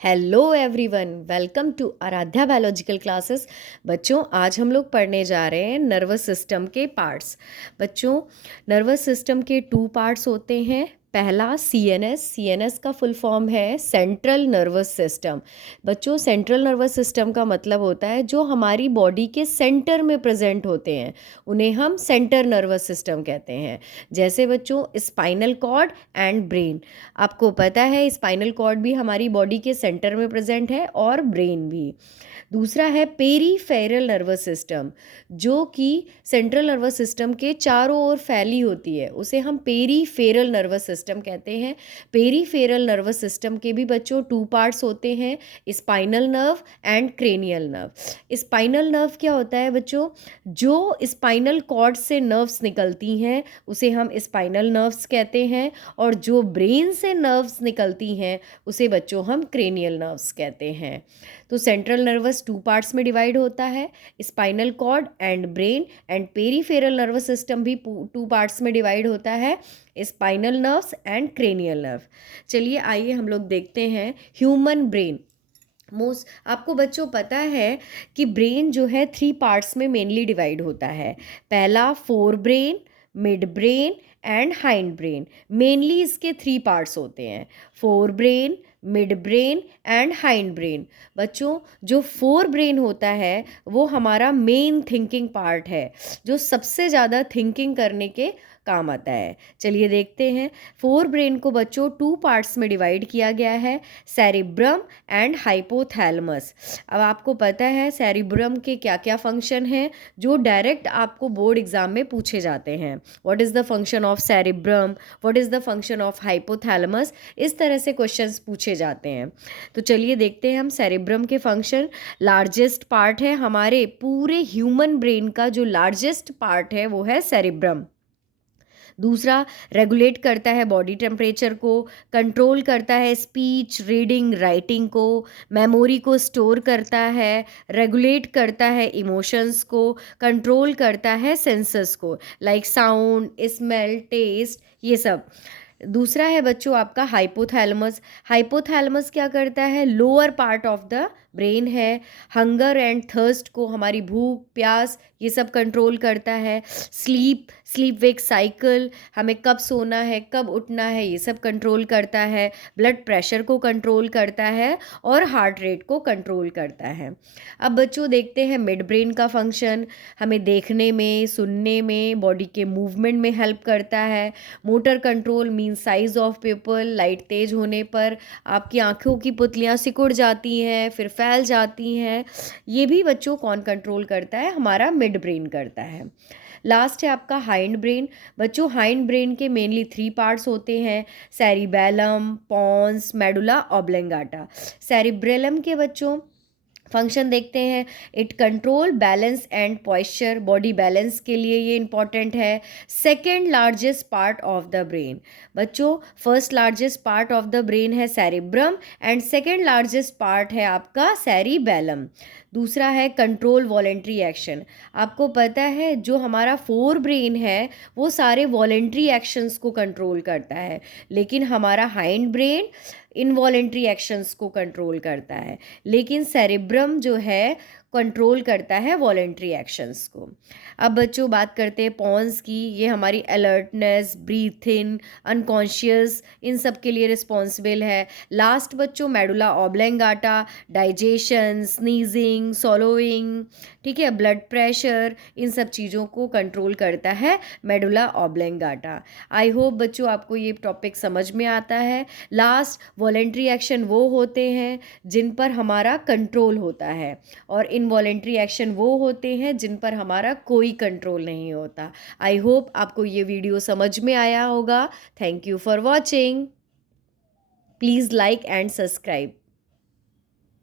Hello everyone, welcome to Aradhya biological classes. बच्चों, आज हम लोग पढ़ने जा रहे हैं नर्वस सिस्टम के पार्ट्स। बच्चों, नर्वस सिस्टम के 2 पार्ट्स होते हैं। पहला सीएनएस। सीएनएस का फुल फॉर्म है सेंट्रल नर्वस सिस्टम। बच्चों, सेंट्रल नर्वस सिस्टम का मतलब होता है जो हमारी बॉडी के सेंटर में प्रेजेंट होते हैं, उन्हें हम सेंटर नर्वस सिस्टम कहते हैं। जैसे बच्चों, स्पाइनल कॉर्ड एंड ब्रेन। आपको पता है स्पाइनल कॉर्ड भी हमारी बॉडी के सेंटर में प्रेजेंट है और ब्रेन भी। दूसरा है पेरीफेरल नर्वस सिस्टम, जो कि सेंट्रल नर्वस सिस्टम के चारों ओर फैली होती है, उसे हम पेरीफेरल नर्वस सिस्टम कहते हैं। पेरीफेरल नर्वस सिस्टम के भी बच्चों 2 पार्ट्स होते हैं, spinal nerve and cranial nerve. Spinal nerve क्या होता है बच्चों? जो स्पाइनल कॉर्ड से नर्व्स निकलती हैं उसे हम स्पाइनल नर्व्स कहते हैं, और जो ब्रेन से नर्व्स निकलती हैं उसे बच्चों हम क्रेनियल नर्व्स कहते हैं। तो सेंट्रल नर्वस 2 पार्ट्स में डिवाइड होता है, spinal cord and brain, and peripheral nervous system भी 2 पार्ट्स में डिवाइड होता है, spinal nerves and cranial nerve. चलिए आइए हम लोग देखते हैं ह्यूमन ब्रेन। मोस्ट आपको बच्चों पता है कि ब्रेन जो है 3 पार्ट्स में मेनली डिवाइड होता है। पहला fore brain, mid brain and hind brain. Mainly इसके 3 पार्ट्स होते हैं, fore brain, mid brain and hind brain. बच्चों, जो फोर ब्रेन होता है वो हमारा मेन थिंकिंग पार्ट है, जो सबसे ज़्यादा थिंकिंग करने के काम आता है। चलिए देखते हैं। फोर ब्रेन को बच्चों 2 पार्ट्स में डिवाइड किया गया है, सेरिब्रम एंड हाइपोथैलेमस। अब आपको पता है सेरिब्रम के क्या क्या फंक्शन हैं जो डायरेक्ट आपको बोर्ड एग्जाम में पूछे जाते हैं। What is the function of cerebrum, what is the function of hypothalamus, इस तरह से क्वेश्चंस पूछे जाते हैं। तो चलिए देखते हैं हम सेरिब्रम के फंक्शन। लार्जेस्ट पार्ट है हमारे पूरे ह्यूमन ब्रेन का, जो लार्जेस्ट पार्ट है वो है सेरिब्रम। दूसरा, रेगुलेट करता है बॉडी टेम्परेचर को, कंट्रोल करता है स्पीच, रीडिंग, राइटिंग को, मेमोरी को स्टोर करता है, रेगुलेट करता है इमोशंस को, कंट्रोल करता है सेंसर्स को, लाइक साउंड, स्मेल, टेस्ट, ये सब। दूसरा है बच्चों आपका हाइपोथैलेमस। हाइपोथैलेमस क्या करता है? Lower part of the brain है, हंगर एंड थर्स्ट को, हमारी भूख प्यास ये सब कंट्रोल करता है। स्लीप वेक साइकिल, हमें कब सोना है कब उठना है ये सब कंट्रोल करता है। ब्लड प्रेशर को कंट्रोल करता है और हार्ट रेट को कंट्रोल करता है। अब बच्चों देखते हैं मिड ब्रेन का फंक्शन। हमें देखने में, सुनने में, बॉडी के मूवमेंट में हेल्प करता है। Motor control mean size of pupil, light तेज होने पर आपकी आंखों की पुतलियाँ सिकुड़ जाती हैं, फिर फैल जाती हैं। ये भी बच्चों कौन कंट्रोल करता है? हमारा मिड ब्रेन करता है। लास्ट है आपका हाइंड ब्रेन। बच्चों, हाइंड ब्रेन के मेनली 3 पार्ट्स होते हैं, cerebellum, pons, medulla oblongata. Cerebellum के बच्चों फंक्शन देखते हैं। It control balance and posture, body balance के लिए ये इंपॉर्टेंट है। Second largest part of the brain. बच्चों, first largest part of the brain है cerebrum and second largest part है आपका सेरिबेलम। दूसरा है कंट्रोल वॉलेंट्री एक्शन। आपको पता है जो हमारा फोर ब्रेन है वो सारे वॉलेंट्री एक्शंस को कंट्रोल करता है, लेकिन हमारा हाइंड ब्रेन इनवॉलेंट्री एक्शंस को कंट्रोल करता है, लेकिन सेरिब्रम जो है कंट्रोल करता है वॉलेंट्री एक्शंस को। अब बच्चों बात करते हैं पॉन्स की। ये हमारी अलर्टनेस, ब्रीथ इन, अनकॉन्शियस, इन सब के लिए रिस्पॉन्सिबल है। लास्ट बच्चों मेडुला ऑब्लेंगाटा, डाइजेशन, स्नीजिंग, सॉलोइंग, ठीक है, ब्लड प्रेशर, इन सब चीज़ों को कंट्रोल करता है मेडुला ऑब्लेंगाटा। आई होप बच्चों आपको ये टॉपिक समझ में आता है। लास्ट वॉलेंट्री एक्शन वो होते हैं जिन पर हमारा कंट्रोल होता है, और इनवॉलेंट्री एक्शन वो होते हैं जिन पर हमारा कोई कंट्रोल नहीं होता। आई होप आपको ये वीडियो समझ में आया होगा। Thank you for watching. Please like and subscribe.